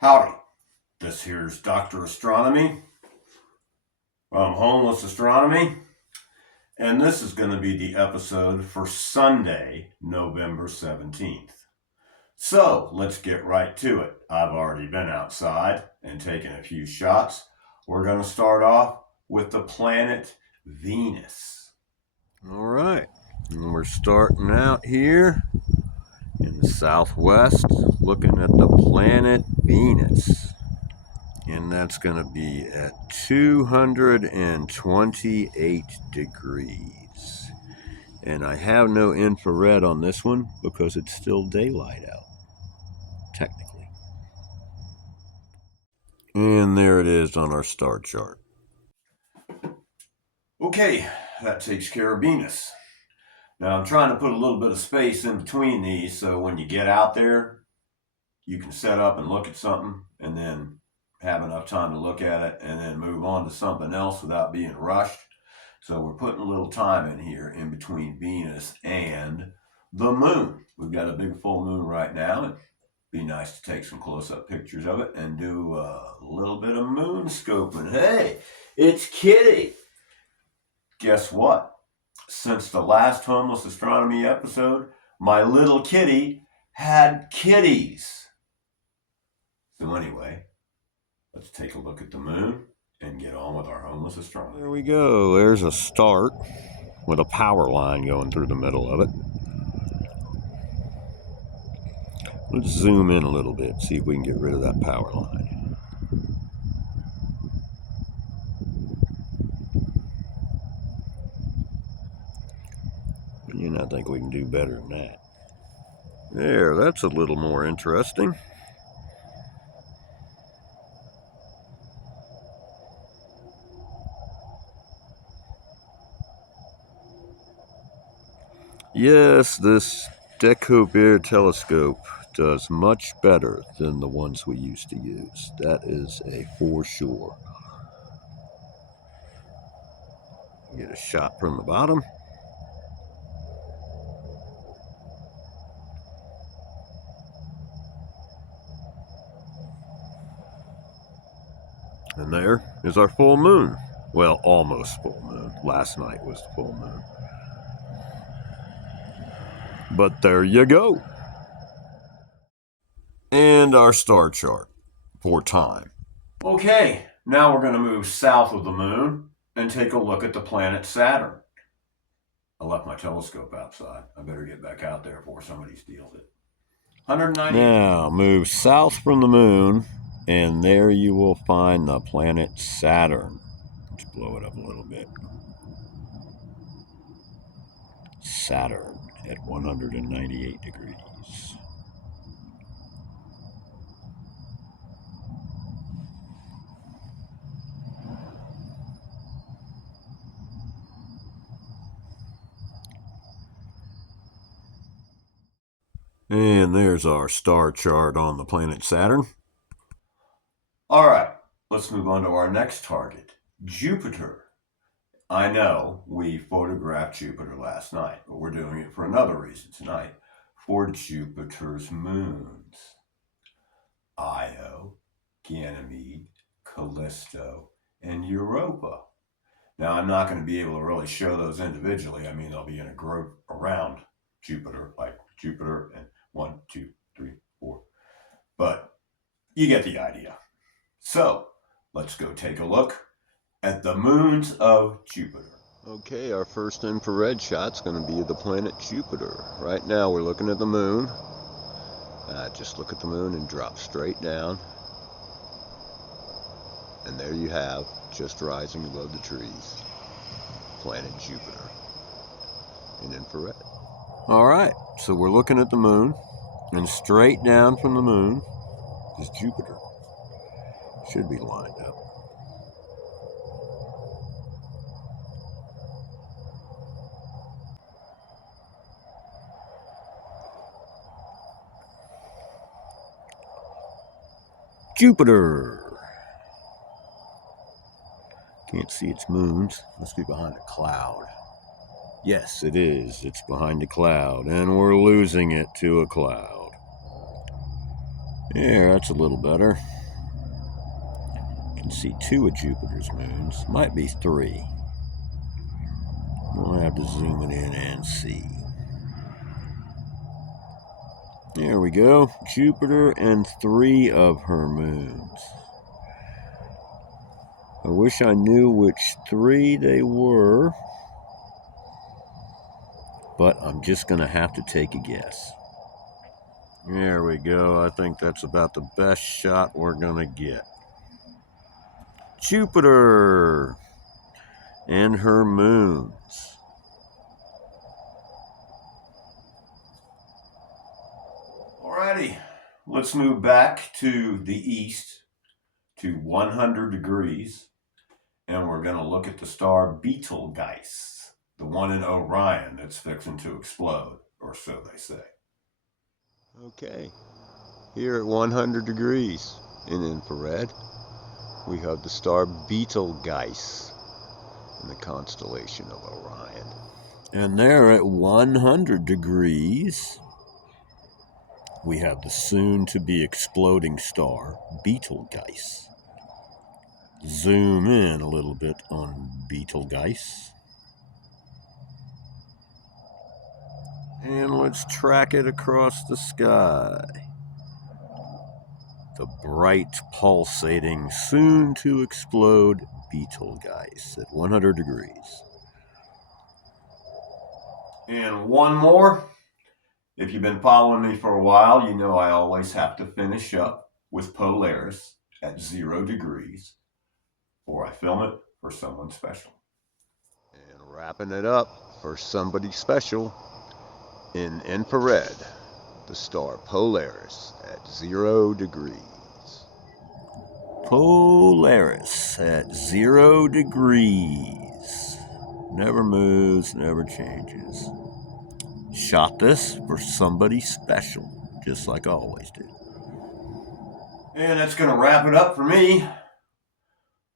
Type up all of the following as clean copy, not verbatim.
Howdy, this here's Dr. Astronomy from Homeless Astronomy, and this is going to be the episode for Sunday, November 17th. So let's get right to it. I've already been outside and taken a few shots. We're going to start off with the planet Venus. All right, and we're starting out here in the southwest, looking at the planet Venus. And that's going to be at 228 degrees. And I have no infrared on this one because it's still daylight out, technically. And there it is on our star chart. Okay, that takes care of Venus. Now I'm trying to put a little bit of space in between these so when you get out there, you can set up and look at something and then have enough time to look at it and then move on to something else without being rushed. So we're putting a little time in here in between Venus and the moon. We've got a big full moon right now. It'd be nice to take some close-up pictures of it and do a little bit of moon scoping. Hey, it's Kitty. Guess what? Since the last Homeless Astronomy episode, my little kitty had kitties. So anyway, let's take a look at the moon and get on with our homeless astronomy. There we go. There's a start with a power line going through the middle of it. Let's zoom in a little bit, see if we can get rid of that power line. And I think we can do better than that. There, that's a little more interesting. Yes, this Decouvert telescope does much better than the ones we used to use. That is a for sure. Get a shot from the bottom. And there is our full moon. Well, almost full moon. Last night was the full moon. But there you go. And our star chart for time. Okay, now we're going to move south of the moon and take a look at the planet Saturn. I left my telescope outside. I better get back out there before somebody steals it. 190. Now move south from the moon, and there you will find the planet Saturn. Let's blow it up a little bit. Saturn at 198 degrees. And there's our star chart on the planet Saturn. All right, let's move on to our next target, Jupiter. I know we photographed Jupiter last night, but we're doing it for another reason tonight, for Jupiter's moons. Io, Ganymede, Callisto, and Europa. Now, I'm not going to be able to really show those individually. I mean, they'll be in a group around Jupiter, like Jupiter and 1, 2, 3, 4. But you get the idea. So, let's go take a look at the moons of Jupiter. Okay, our first infrared shot's going to be the planet Jupiter. Right now we're looking at the moon. Just look at the moon and drop straight down. And there you have, just rising above the trees, planet Jupiter in infrared. All right, so we're looking at the moon, and straight down from the moon is Jupiter. Should be lined up. Jupiter. Can't see its moons. Must be behind a cloud. Yes, it is. It's behind a cloud, and we're losing it to a cloud. Yeah, that's a little better. You can see 2 of Jupiter's moons. Might be 3. We'll have to zoom it in and see. There we go. Jupiter and 3 of her moons. I wish I knew which 3 they were, but I'm just going to have to take a guess. There we go. I think that's about the best shot we're going to get. Jupiter and her moons. Alrighty, let's move back to the east to 100 degrees, and we're going to look at the star Betelgeuse, the one in Orion that's fixing to explode, or so they say. Okay, here at 100 degrees in infrared, we have the star Betelgeuse in the constellation of Orion. And there at 100 degrees, we have the soon-to-be exploding star Betelgeuse. Zoom in a little bit on Betelgeuse. And let's track it across the sky. The bright, pulsating, soon-to-explode Betelgeuse at 100 degrees. And one more. If you've been following me for a while, you know I always have to finish up with Polaris at 0 degrees, or I film it for someone special. And wrapping it up for somebody special in infrared, the star Polaris at 0 degrees. Polaris at 0 degrees. Never moves, never changes. Shot this for somebody special, just like I always do. And that's going to wrap it up for me.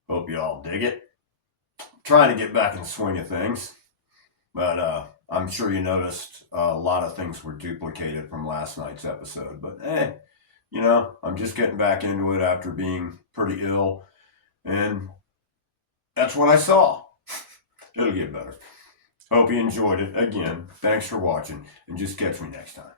Hope you all dig it. Trying to get back in the swing of things. But I'm sure you noticed a lot of things were duplicated from last night's episode. But you know, I'm just getting back into it after being pretty ill. And that's what I saw. It'll get better. Hope you enjoyed it. Again, thanks for watching. And just catch me next time.